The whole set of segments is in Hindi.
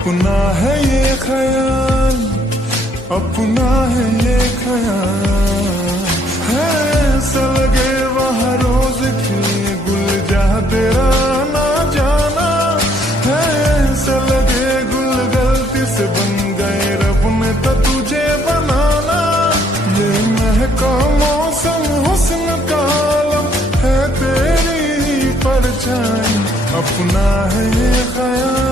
अपना है ये ख्याल, अपना है ये ख्याल, है ऐसा लगे वहाँ रोज की गुल जा तेरा ना जाना, है ऐसा लगे गुल गलती से बन गए रब ने तो तुझे बनाना। ये महका मौसम हुस्न का आलम है तेरी ही परछाई, अपना है ये ख्याल,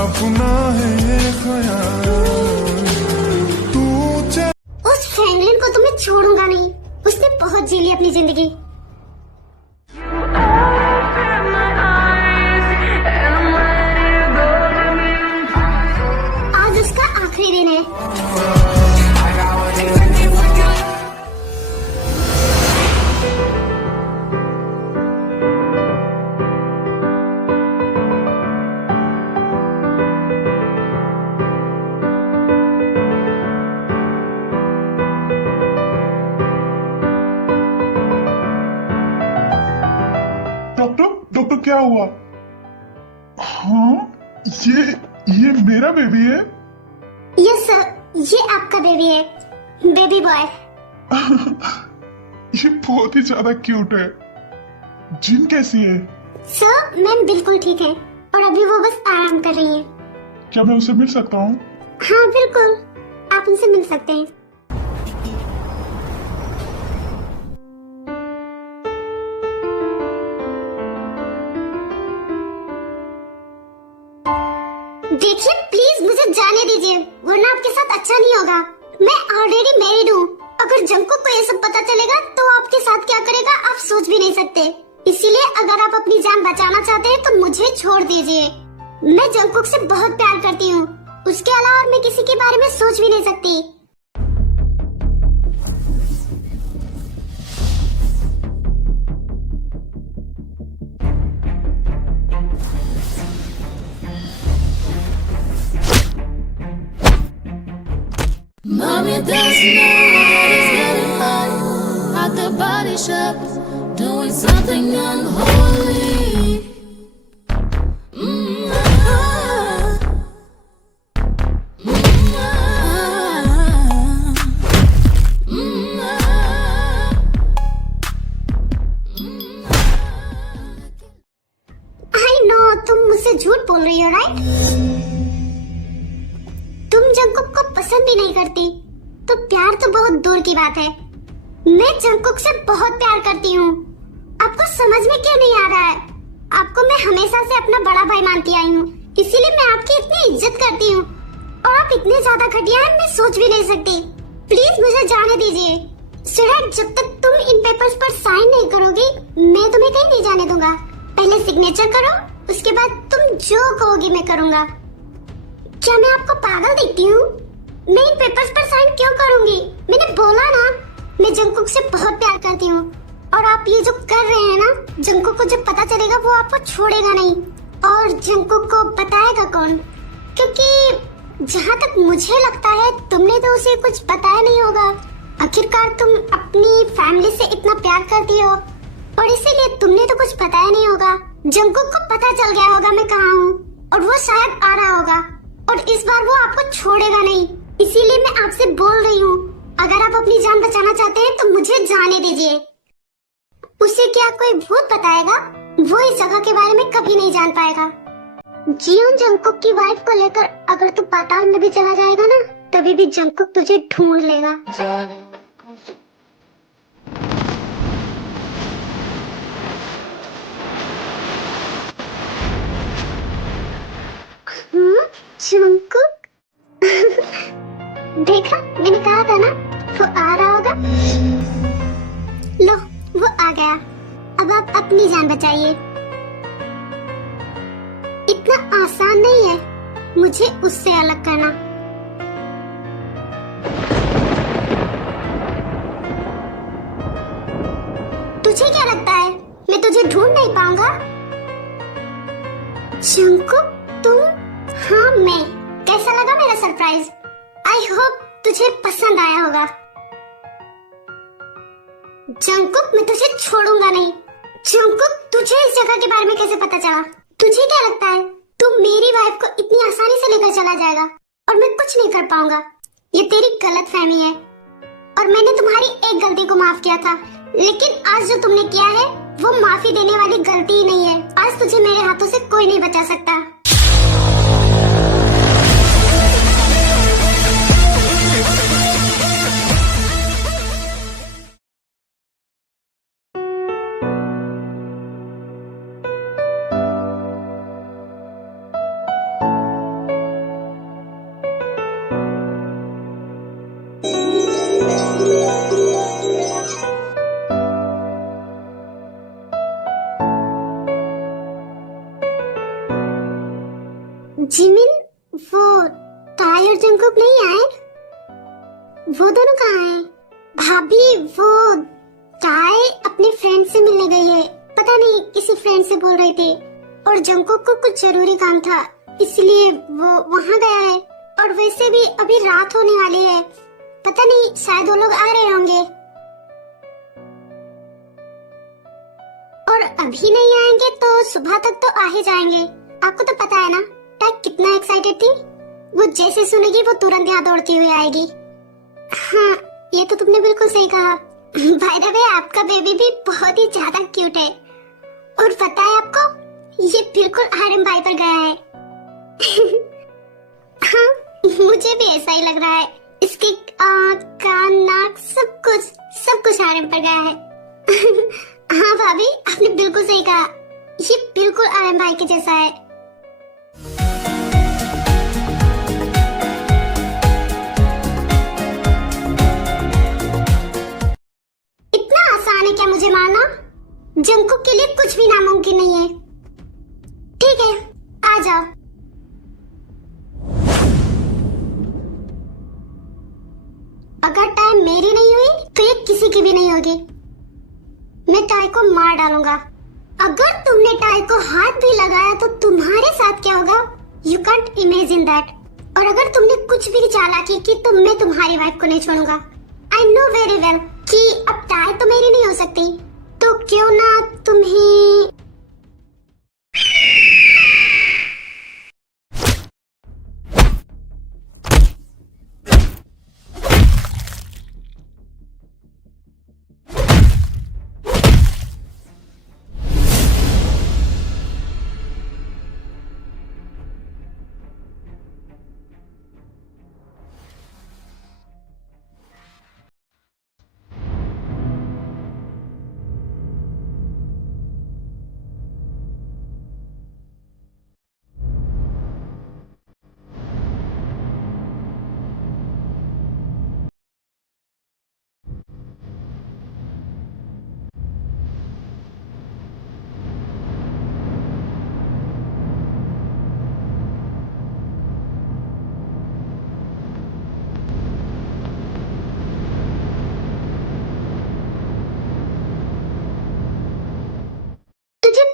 अपना है ये ख्याल। तू उस फ्रैंकलिन को तो मैं छोड़ूंगा नहीं, उसने बहुत जी ली अपनी जिंदगी। आज उसका आखिरी दिन है। डॉक्टर डॉक्टर क्या हुआ? हाँ, ये मेरा बेबी है। यस सर, ये आपका बेबी है, बेबी बॉय। ये बहुत ही ज्यादा क्यूट है। जिन कैसी है? सर मैम बिल्कुल ठीक है और अभी वो बस आराम कर रही है। क्या मैं उसे मिल सकता हूँ? हाँ बिल्कुल, आप उनसे मिल सकते हैं। देखिए प्लीज मुझे जाने दीजिए, वरना आपके साथ अच्छा नहीं होगा। मैं ऑलरेडी मैरिड हूँ, अगर जंकुक को ये सब पता चलेगा तो आपके साथ क्या करेगा आप सोच भी नहीं सकते। इसीलिए अगर आप अपनी जान बचाना चाहते हैं तो मुझे छोड़ दीजिए। मैं जंकुक से बहुत प्यार करती हूँ, उसके अलावा मैं किसी के बारे में सोच भी नहीं सकती। Mommy doesn't know that it's getting hot at the body shop, doing something unholy. I know तुम मुझसे झूठ बोल रही हो, राइट? तुम जंकुक को पसंद भी नहीं करती, तो प्यार तो बहुत दूर की बात है। मैं जंकुक से बहुत प्यार करती हूँ। आपको समझ में क्यों नहीं आ रहा है? आपको मैं हमेशा से अपना बड़ा भाई मानती आई हूँ, इसीलिए मैं आपकी इतनी इज्जत करती हूँ। और आप इतने ज्यादा घटिया हैं, मैं सोच भी नहीं सकती। प्लीज मुझे जाने दीजिए। सुरेश, जब तक तुम इन पेपर्स पर साइन नहीं करोगी, मैं तुम्हें कहीं नहीं जाने दूंगा। पहले सिग्नेचर करो, उसके बाद तुम जो कहोगी मैं करूँगा। क्या मैं आपको पागल दिखती हूँ? मैं इन पेपर्स पर साइन क्यों करूंगी? मैंने बोला ना, मैं जंकुक से बहुत प्यार करती हूँ। और आप ये जो कर रहे हैं ना, जंकुक को जब पता चलेगा वो आपको छोड़ेगा नहीं। और जंकुक को बताएगा कौन? क्योंकि जहाँ तक मुझे लगता है तुमने तो उसे कुछ बताया नहीं होगा। आखिरकार तुम अपनी फैमिली से इतना प्यार करती हो और इसीलिए तुमने तो कुछ बताया नहीं होगा। जंकुक को पता चल गया होगा मैं कहाँ हूँ और वो शायद आ रहा होगा और इस बार वो आपको छोड़ेगा नहीं। इसीलिए मैं आपसे बोल रही हूँ, अगर आप अपनी जान बचाना चाहते हैं तो मुझे जाने दीजिए। उसे क्या कोई भूत बताएगा? वो इस जगह के बारे में कभी नहीं जान पाएगा। जियोन जंकुक की वाइफ को लेकर अगर तू पाताल में भी चला जाएगा ना, तभी भी जंकुक तुझे ढूंढ लेगा। जंकुक देखा, मैंने कहा था ना वो आ रहा होगा। लो वो आ गया। अब आप अपनी जान बचाइए। इतना आसान नहीं है मुझे उससे अलग करना। तुझे क्या लगता है मैं तुझे ढूंढ नहीं पाऊंगा? जंकुक तुम? हाँ मैं। कैसा लगा मेरा सरप्राइज? आई होप तुझे पसंद आया होगा। जंकुक मैं तुझे छोड़ूंगा नहीं। जंकुक तुझे इस जगह के बारे में कैसे पता चला? तुझे क्या लगता है तू मेरी वाइफ को इतनी आसानी से लेकर चला जाएगा और मैं कुछ नहीं कर पाऊंगा। ये तेरी गलतफहमी है और मैंने तुम्हारी एक गलती को माफ किया था, लेकिन आज जो तुमने किया है वो माफी देने वाली गलती ही नहीं है। आज तुझे मेरे हाथों से कोई नहीं बचा सकता। जिमिन, वो टाई और जंगकुक नहीं आए? वो दोनों कहाँ हैं? भाभी, वो टाई अपने फ्रेंड से मिलने गई है। पता नहीं किसी फ्रेंड से बोल रही थी और जंगकुक को कुछ जरूरी काम था इसलिए वो वहाँ गया है। और वैसे भी अभी रात होने वाली है, पता नहीं शायद वो लोग आ रहे होंगे। और अभी नहीं आएंगे तो सुबह तक तो आ ही जाएंगे। आपको तो पता है ना टाई कितना एक्साइटेड थी। वो जैसे सुनेगी वो तुरंत यहाँ दौड़ती हुई आएगी। हाँ, ये तो तुमने बिल्कुल सही कहा। बाय द वे, आपका बेबी भी बहुत ही ज्यादा क्यूट है। और पता है आपको, ये बिल्कुल हारिम भाई पर गया है। हाँ, मुझे भी ऐसा ही लग रहा है। इसकी आँख, कान, नाक सब कुछ हारिम पर गया है। हाँ भाभी, आपने बिल्कुल सही कहा। ये बिल्कुल हारिम भाई के जैसा है। क्या मुझे मारना? जंगकुक के लिए कुछ भी नामुमकिन नहीं है। ठीक है, आ जाओ। अगर टाई मेरी नहीं हुई तो ये किसी की भी नहीं होगी। मैं टाई को मार डालूंगा। अगर तुमने टाई को हाथ भी लगाया तो तुम्हारे साथ क्या होगा? You can't imagine that. और अगर तुमने कुछ भी चालाकी की तो मैं तुम्हारी वाइफ को नहीं छोड़ूंगा। आई नो वेरी वेल कि अब टाई तो मेरी नहीं हो सकती, तो क्यों ना तुम्हें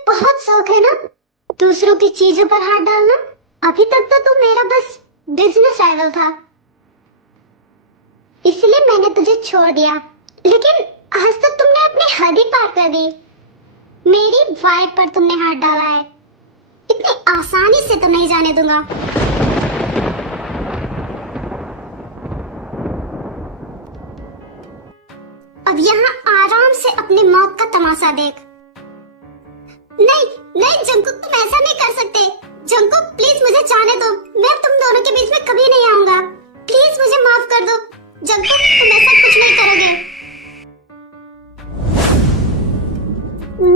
बहुत शौक है ना दूसरों की चीजों पर हाथ डालना। अभी तक तो तू मेरा बस बिजनेस राइवल था, इसलिए मैंने तुझे छोड़ दिया। लेकिन आज तक तुमने अपनी हद ही पार कर दी। मेरी वाइफ पर तुमने हाथ डाला है, इतनी आसानी से तो नहीं जाने दूंगा। अब यहाँ आराम से अपनी मौत का तमाशा देख। नहीं नहीं जंगकुक, तुम ऐसा नहीं कर सकते। जंगकुक प्लीज मुझे जाने दो। मैं तुम दोनों के बीच में कभी नहीं आऊंगा। प्लीज मुझे माफ कर दो। जंगकुक, तुम ऐसा कुछ नहीं करोगे।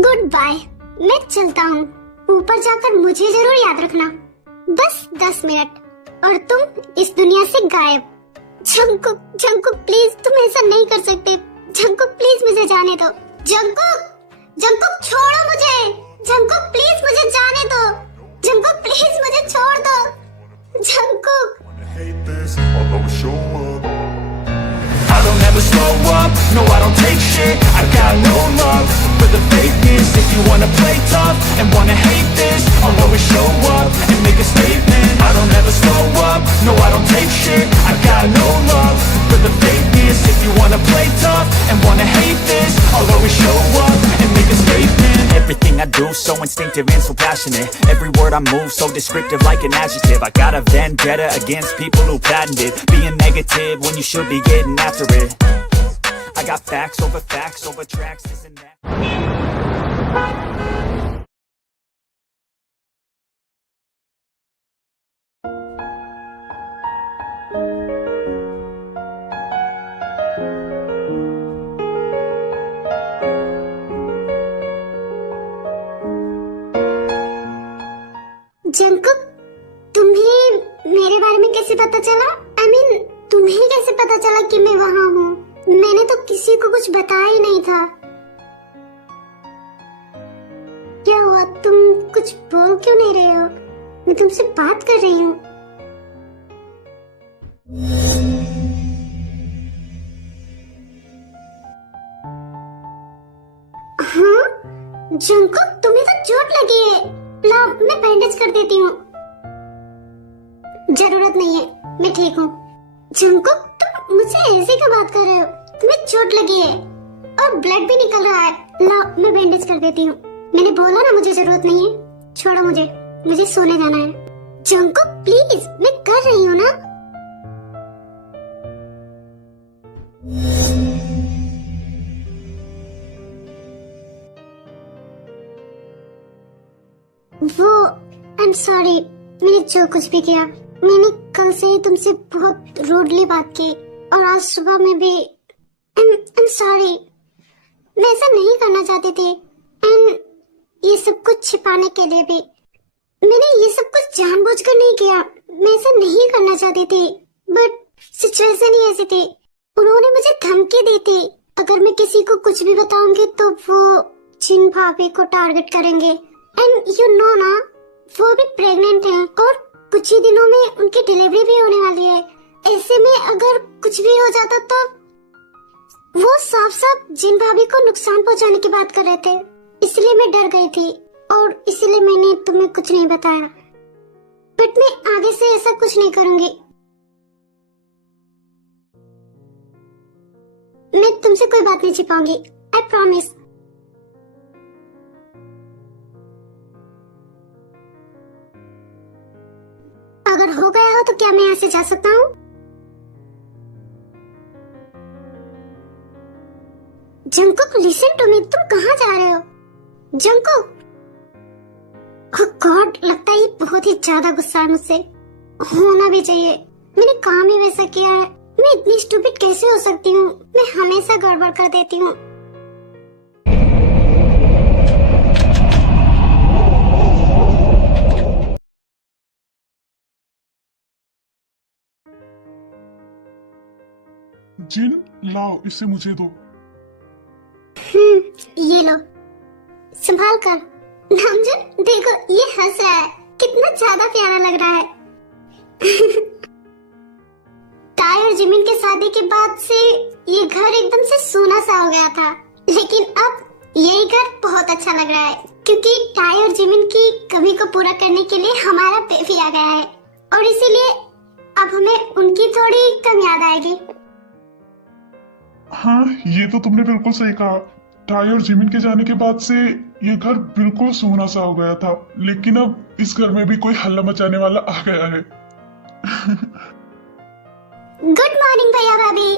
गुड बाय, मैं चलता हूँ। ऊपर जाकर मुझे जरूर याद रखना। बस 10 मिनट और तुम इस दुनिया से गायब। जंगकुक प्लीज, तुम ऐसा नहीं कर सकते। जंगकुक प्लीज मुझे जाने दो। जंगकुक छोड़ो मुझे। जंगकुक प्लीज मुझे जाने दो। जंगकुक प्लीज मुझे छोड़ दो। Jungkook. I don't ever slow up, no I don't take shit. I got no love for the fakeness. If you wanna play tough and wanna hate this, I'll always show up and make a statement. I don't ever slow up, no I don't take shit. I got no love for the fakeness. If you wanna play tough and wanna hate this, I'll always show up and make a statement. Everything I do, so instinctive and so passionate. Every word I move, so descriptive like an adjective. I got a vendetta against people who patented being negative when you should be getting after it. I got facts over tracks, this and that. Jungkook, तुम्हें मेरे बारे में कैसे पता चला? तुम्हें कैसे पता चला कि मैं वहाँ हूँ? मैंने तो किसी को कुछ बताया ही नहीं था। क्या हुआ? तुम कुछ बोल क्यों नहीं रहे हो? मैं तुमसे बात कर रही हूँ। हाँ जंकुक, तुम्हें तो चोट लगी है। लाओ, मैं बैंडेज कर देती हूँ। जरूरत नहीं है, मैं ठीक हूँ। जंकुक, तुम मुझसे ऐसे क्यों बात कर रहे हो? तुम्हें चोट लगी है और ब्लड भी निकल रहा है। लाओ, मैं बैंडेज कर देती हूँ। मैंने बोला ना मुझे जरूरत नहीं है। छोड़ो मुझे सोने जाना है। जंकुक प्लीज, मैं कर रही हूँ ना। वो आई एम सॉरी, मैंने जो कुछ भी किया, मैंने कल से ही तुमसे बहुत रूडली बात की और आज सुबह में भी। आई एम सॉरी, मैं ऐसा नहीं करना चाहती थी एंड ये सब कुछ छिपाने के लिए भी। मैंने ये सब कुछ जानबूझकर नहीं किया, मैं ऐसा नहीं करना चाहती थी, बट सिचुएशन ही ऐसी थी। उन्होंने मुझे धमकी दी थी, अगर मैं किसी को कुछ भी बताऊंगी तो वो जिन भाभी को टारगेट करेंगे। एंड यू नो ना, वो भी प्रेग्नेंट हैं और कुछ ही दिनों में उनकी डिलीवरी भी होने वाली है। ऐसे में अगर कुछ भी हो जाता तो वो साफ साफ जिन भाभी को नुकसान पहुंचाने की बात कर रहे थे। इसलिए मैं डर गई थी और इसलिए मैंने तुम्हें कुछ नहीं बताया। बट मैं आगे से ऐसा कुछ नहीं करूंगी। मैं तुमसे कोई बात नहीं छिपाऊंगी, आई प्रॉमिस। अगर हो गया हो तो क्या मैं यहाँ से जा सकता हूँ? जंकुक लिसन टू मी, तुम कहाँ जा रहे हो? जंकुक, ओह गॉड, लगता है ये बहुत ही ज्यादा गुस्सा है मुझसे। होना भी चाहिए, मैंने काम ही वैसा किया है। मैं इतनी स्टूपिड कैसे हो सकती हूँ? मैं हमेशा गड़बड़ कर देती हूँ। जिन, लाओ इसे मुझे दो। ये लो, संभाल कर। नामजन, देखो ये हंस रहा है, कितना ज्यादा प्यारा लग रहा है। ताई और जिमिन के शादी के बाद से ये घर एकदम से सोना सा हो गया था, लेकिन अब यही घर बहुत अच्छा लग रहा है क्योंकि ताई और जिमिन की कमी को पूरा करने के लिए हमारा बेबी आ गया है और इसीलिए अब हमें उनकी थोड़ी कम याद आएगी। हाँ, ये तो तुमने बिल्कुल सही कहा। टाई और जिमिन के जाने के बाद से ये घर बिल्कुल सोना सा हो गया था, लेकिन अब इस घर में भी कोई हल्ला मचाने वाला आ गया है। गुड मॉर्निंग भैया भाभी।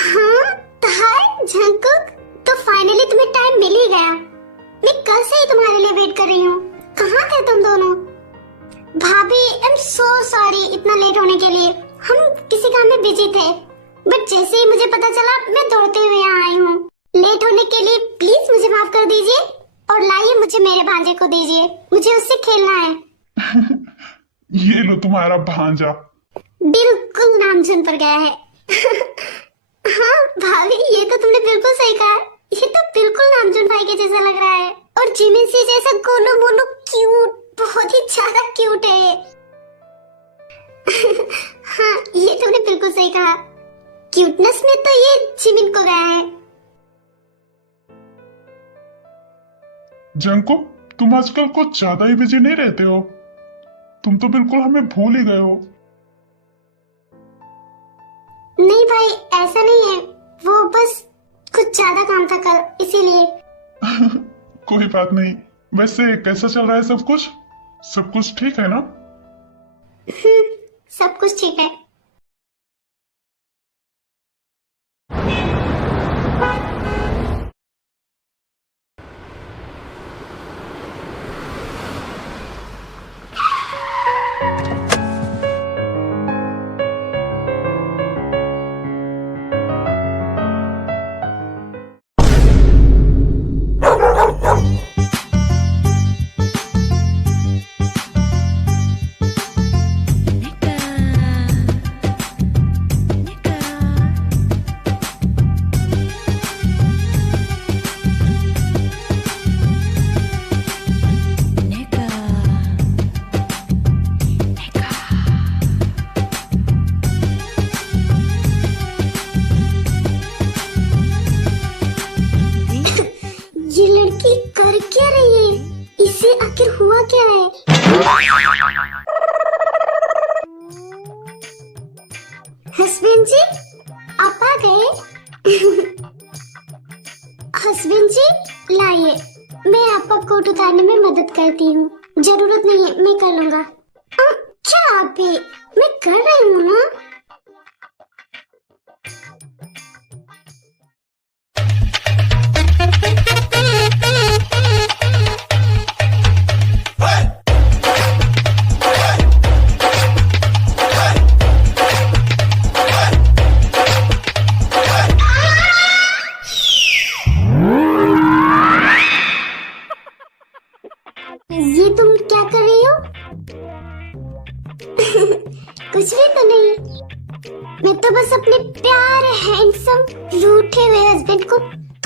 हाँ ताई, जंकुक, तो फाइनली तुम्हें टाइम मिल ही गया। मैं कल से ही तुम्हारे लिए वेट कर रही हूँ। कहाँ थे तुम दोनों? भाभी आई एम सो सॉरी इतना लेट होने के लिए, हम किसी काम में बिजी थे, बट जैसे ही मुझे पता चला मैं दौड़ते हुए यहाँ आई हूँ। लेट होने के लिए प्लीज मुझे माफ कर दीजिए और लाइए मुझे मेरे भांजे को दीजिए, मुझे उससे खेलना है। ये लो तुम्हारा भांजा। बिल्कुल नामजन पर गया है। हाँ भाभी, ये तो तुमने बिल्कुल सही कहा, ये तो बिल्कुल नामजन भाई के जैसा लग रहा है और जिमिन सी जैसा गोलू मोलू क्यूट, बहुत ही ज्यादा क्यूट है ये। हाँ ये तुमने बिल्कुल सही कहा, क्यूटनेस में तो ये जिमिन को गया है। जंको, तुम आजकल कुछ ज्यादा ही बिजी नहीं रहते हो? तुम तो बिल्कुल हमें भूल ही गए हो। नहीं भाई, ऐसा नहीं है, वो बस कुछ ज्यादा काम था कल, इसीलिए। कोई बात नहीं। वैसे कैसा चल रहा है सब कुछ? सब कुछ ठीक है ना? सब कुछ ठीक है। ये लड़की कर क्या रही है? इसे आखिर हुआ क्या है? हस्बैंड जी, आप आ गए? हस्बैंड जी, लाइए, मैं आपका कोट उतारने में मदद करती हूँ। जरूरत नहीं है, मैं कर लूंगा। क्या आप भी? मैं कर रही हूँ ना। ये तुम क्या कर रही हो? कुछ भी तो नहीं। मैं तो बस अपने प्यारे हैंडसम रूठे हुए हस्बैंड को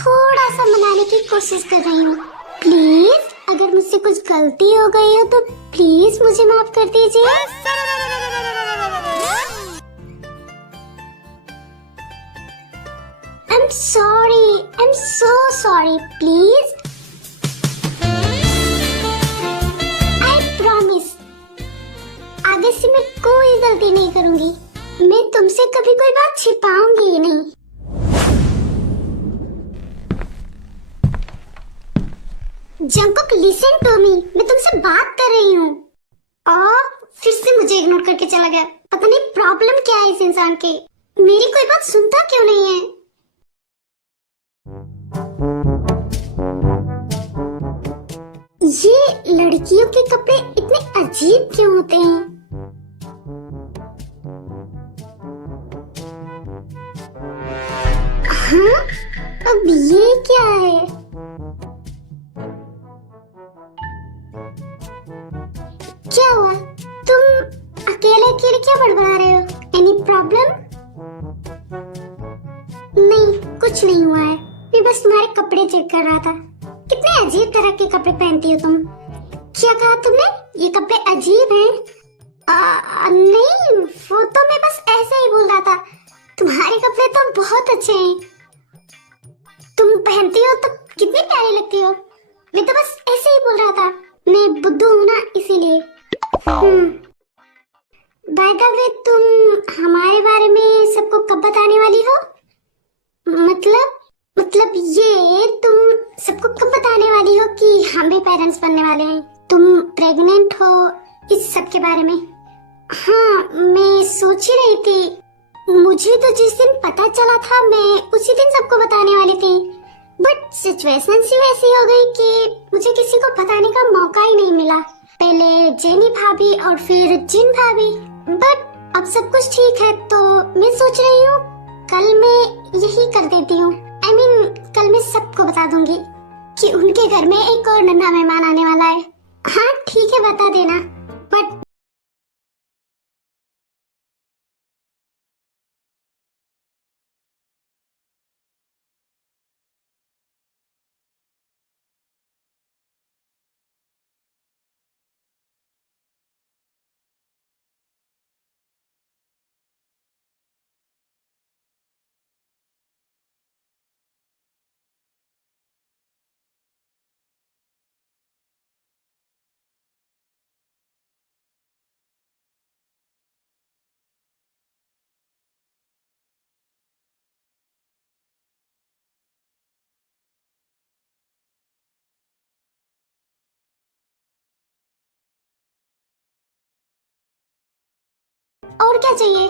थोड़ा सा मनाने की कोशिश कर रही हूँ। प्लीज, अगर मुझसे कुछ गलती हो गई हो तो प्लीज मुझे माफ कर दीजिए। I am so sorry. Please, I promise, आगे से मैं कोई गलती नहीं करूंगी। मैं तुमसे कभी कोई बात छिपाऊंगी ही नहीं। जंकुक, लिसन टू मी, मैं तुमसे बात कर रही हूँ। और फिर से मुझे इग्नोर करके चला गया। पता नहीं प्रॉब्लम क्या है इस इंसान के। मेरी कोई बात सुनता क्यों नहीं है? ये लड़कियों के कपड़े इतने अजीब क्यों होते हैं? हाँ, अब ये क्या है? क्या हुआ? तुम अकेले अकेले क्या बड़बड़ा रहे हो? Any problem? नहीं, कुछ नहीं हुआ है। मैं बस तुम्हारे कपड़े चेक कर रहा था। कितने अजीब तरह के कपड़े पहनती हो तुम। क्या कहा तुमने? ये कपड़े अजीब हैं? नहीं, वो तो मैं बस ऐसे ही बोल रहा था। तुम्हारे कपड़े तो बहुत अच्छे हैं। तुम पहनती हो तो कितनी प्यारी लगती हो। मैं तो बस ऐसे ही बोल रहा था। मैं बुद्धू हूँ ना, इसीलिए। बाय द वे, तुम हमारे बारे में सबको कब बताने वाली हो? मतलब ये तुम सबको कब बताने वाली हो कि हम भी पेरेंट्स बनने वाले हैं? तुम प्रेग्नेंट हो, इस सब के बारे में? हाँ, मैं सोच ही रही थी। मुझे तो जिस दिन पता चला था मैं उसी दिन सबको बताने वाली थी। बट सिचुएशन सी वैसी हो गई कि मुझे किसी को बताने का मौका ही नहीं मिला। पहले जेनी भाभी और फिर जिन भाभी। बट अब सब कुछ ठीक है तो मैं सोच रही हूँ कल मैं यही कर देती हूँ। कल मैं सबको बता दूंगी कि उनके घर में एक और नन्हा मेहमान आने वाला है। हाँ ठीक है, बता देना। बट और क्या चाहिए?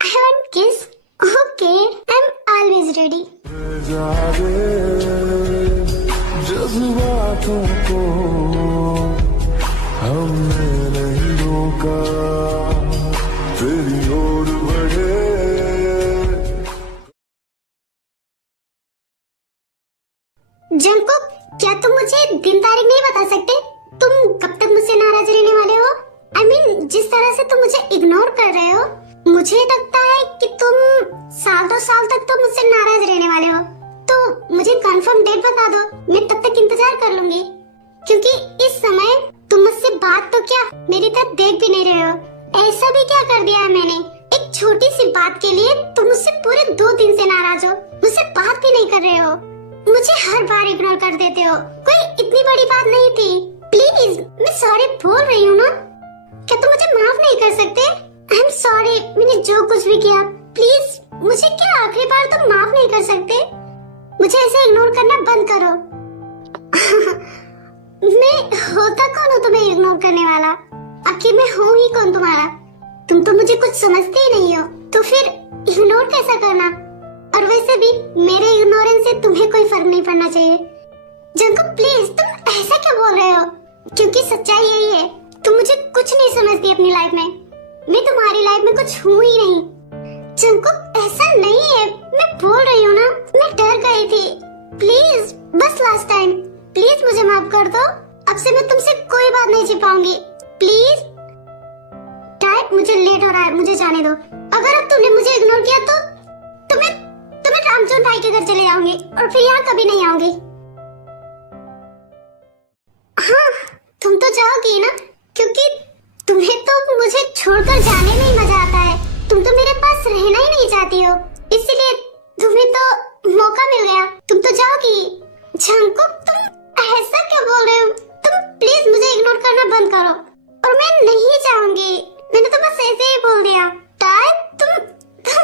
आई वांट किस। Okay, I am always ready. जागे जज्बातों को हमने नहीं रोका, तेरी ओर बढ़े। जंकुक, क्या तुम मुझे दिन तारीख नहीं बता सकते? तुम कब तक मुझसे नाराज रहने वाले हो? I mean, जिस तरह से तुम मुझे इग्नोर कर रहे हो, मुझे लगता है कि तुम साल 2 साल तक तो मुझसे नाराज रहने वाले हो। तो मुझे कंफर्म डेट बता दो, मैं तब तक इंतजार कर लूंगी। क्योंकि इस समय तुम मुझसे बात तो क्या, मेरी तरफ देख भी नहीं रहे हो। ऐसा भी क्या कर दिया है मैंने? एक छोटी सी बात के लिए तुम मुझसे पूरे 2 दिन से नाराज हो, मुझसे बात भी नहीं कर रहे हो, मुझे हर बार इग्नोर कर देते हो। कोई इतनी बड़ी बात नहीं थी। प्लीज, मैं सॉरी बोल रही हूँ ना, क्या तुम मुझे माफ नहीं कर सकते? आई एम सॉरी, मैंने जो कुछ भी किया, प्लीज मुझे क्या आखिरी बार तुम माफ नहीं कर सकते? मुझे ऐसे इग्नोर करना बंद करो। मैं होता कौन हूँ तुम्हें इग्नोर करने वाला? आखिर मैं हूँ ही कौन तुम्हारा? तुम तो मुझे कुछ समझते ही नहीं हो, तो फिर इग्नोर कैसा करना? और वैसे भी मेरे इग्नोरेंस से तुम्हें कोई फर्क नहीं पड़ना चाहिए। जंकुक प्लीज, तुम ऐसा क्यों बोल रहे हो? क्योंकि सच्चाई यही है, तुम मुझे कुछ नहीं समझती अपनी लाइफ में। मैं तुम्हारी लाइफ में कुछ हूँ ही नहीं। जंकुक ऐसा नहीं है, मैं बोल रही हूँ ना, मैं डर गई थी। प्लीज, बस लास्ट टाइम, प्लीज मुझे माफ कर दो। अब से मैं तुमसे कोई बात नहीं छिपाऊंगी। प्लीज। टाइप, मुझे लेट हो रहा है, मुझे जाने दो। अगर अब तुमने मुझे इग्नोर किया तो तुम्हें रामचंद्र भाई के घर चले जाऊंगी और फिर यहाँ कभी नहीं आऊंगी। हाँ, तुम तो जाओगी ना, क्योंकि तुम्हें तो मुझे छोड़कर जाने में ही मजा आता है। तुम तो मेरे पास रहना ही नहीं चाहती हो, इसलिए तुम्हें तो मौका मिल गया, तुम तो जाओगी। जंकुक, तुम ऐसा क्यों बोल रहे हो? तुम प्लीज मुझे इग्नोर करना बंद करो। और मैं नहीं जाऊंगी, मैंने तो बस ऐसे ही बोल दिया। टाइप, तुम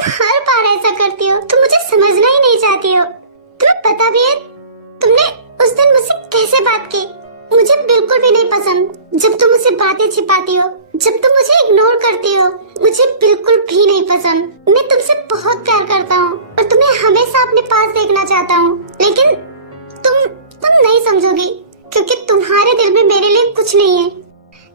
हर बार ऐसा करती हो, तुम मुझे समझना ही नहीं चाहती हो। तुम्हें पता भी है तुमने उस दिन मुझसे कैसे बात की? मुझे बिल्कुल भी नहीं पसंद जब तुम मुझसे बातें छिपाती हो, जब तुम मुझे इग्नोर करती हो, मुझे बिल्कुल भी नहीं पसंद। मैं तुमसे बहुत प्यार करता हूँ और तुम्हें हमेशा अपने पास देखना चाहता हूँ, लेकिन तुम नहीं समझोगी, क्योंकि तुम्हारे दिल में मेरे लिए कुछ नहीं है।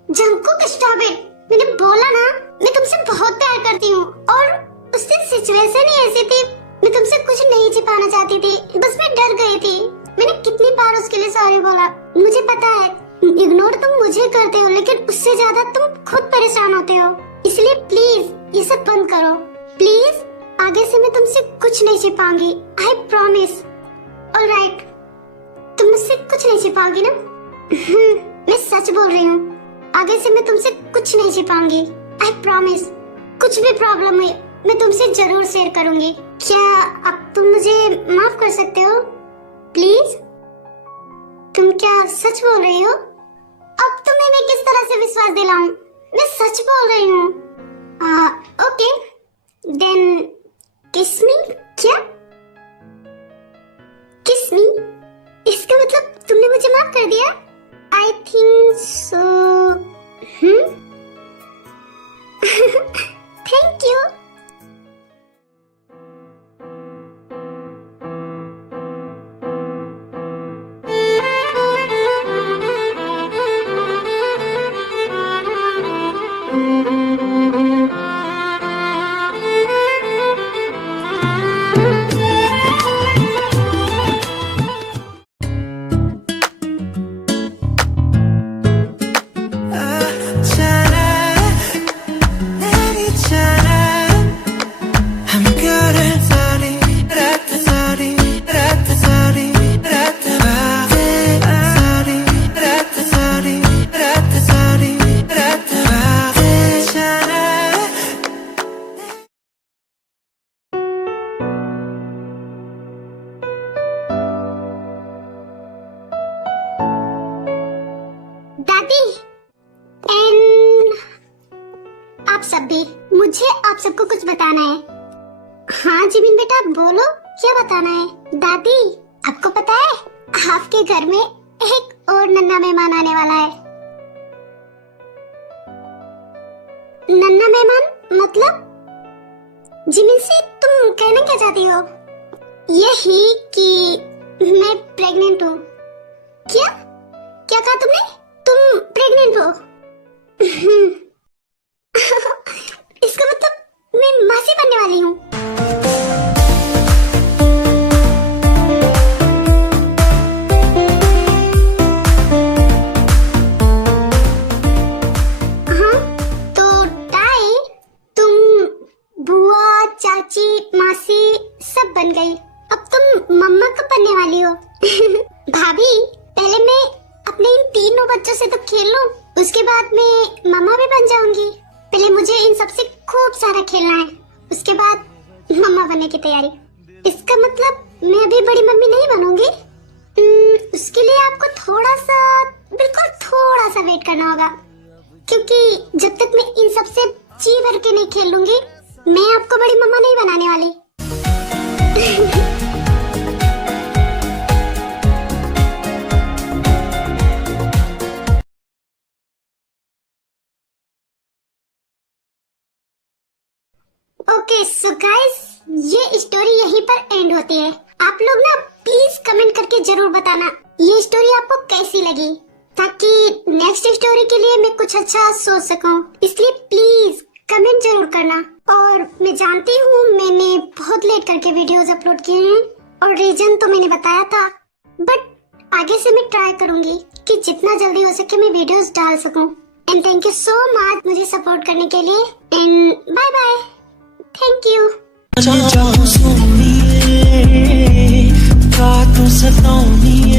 जंकुक स्टॉप इट, मैंने बोला ना, मैं तुमसे बहुत प्यार करती हूँ और उस दिन सिचुएशन ही ऐसी थी, मैं तुमसे कुछ नहीं छिपाना चाहती थी, बस मैं डर गई थी। मैंने कितनी बार उसके लिए सॉरी बोला। मुझे पता है इग्नोर तुम मुझे करते हो, लेकिन उससे ज्यादा तुम खुद परेशान होते हो। इसलिए प्लीज ये सब बंद करो। प्लीज, आगे से मैं तुमसे कुछ नहीं छिपाऊंगी, आई प्रॉमिस। ऑलराइट, तुम मुझसे कुछ नहीं छिपाओगी ना? मैं सच बोल रही हूँ, आगे से मैं तुमसे कुछ नहीं छिपाऊंगी, आई प्रॉमिस। कुछ भी प्रॉब्लम है मैं तुमसे जरूर शेयर करूंगी। क्या अब तुम मुझे माफ कर सकते हो? प्लीज। तुम क्या सच बोल रही हो? अब तुम्हें मैं किस तरह से विश्वास दिलाऊं? मैं सच बोल रही हूँ। ओके, देन किस मी। क्या किस मी? इसका मतलब तुमने मुझे माफ कर दिया? I think so. Thank you. दादी एंड आप सब भी, मुझे आप सबको कुछ बताना है। हाँ जिमिन बेटा बोलो, क्या बताना है? दादी आपको पता है आपके घर में एक और नन्हा मेहमान आने वाला है। नन्ना मेहमान मतलब? जिमिन से तुम कहना क्या चाहती हो? यही कि मैं प्रेग्नेंट हूँ। क्या क्या कहा तुमने? तुम प्रेग्नेंट हो? इसका मतलब मैं मासी बनने वाली हूँ। हाँ, तो ताई, तुम बुआ, चाची, मासी सब बन गई। अब तुम मम्मा कब बनने वाली हो? भाभी, पहले मैं अपने इन तीनों बच्चों से तो खेल लूं, उसके बाद मैं मम्मा भी बन जाऊंगी। पहले मुझे इन सबसे खूब सारा खेलना है, उसके बाद मम्मा बनने की तैयारी। इसका मतलब मैं अभी बड़ी मम्मी नहीं बनूंगी। उसके लिए आपको थोड़ा सा, बिल्कुल थोड़ा सा वेट करना होगा, क्योंकि जब तक मैं इन सबसे जी भर के नहीं खेल लूंगी, मैं आपको बड़ी मम्मा नहीं बनाने वाली। ओके सो गाइस, ये स्टोरी यहीं पर एंड होती है। आप लोग ना प्लीज कमेंट करके जरूर बताना ये स्टोरी आपको कैसी लगी, ताकि नेक्स्ट स्टोरी के लिए मैं कुछ अच्छा सोच सकूं। इसलिए प्लीज कमेंट जरूर करना। और मैं जानती हूँ मैंने बहुत लेट करके वीडियोस अपलोड किए हैं, और रीजन तो मैंने बताया था, बट आगे से मैं ट्राई करूंगी कि जितना जल्दी हो सके मैं वीडियोस डाल सकूं। And thank you so much मुझे सपोर्ट करने के लिए। And bye bye, thank you. जाऊं सोनिए, रातों सताऊं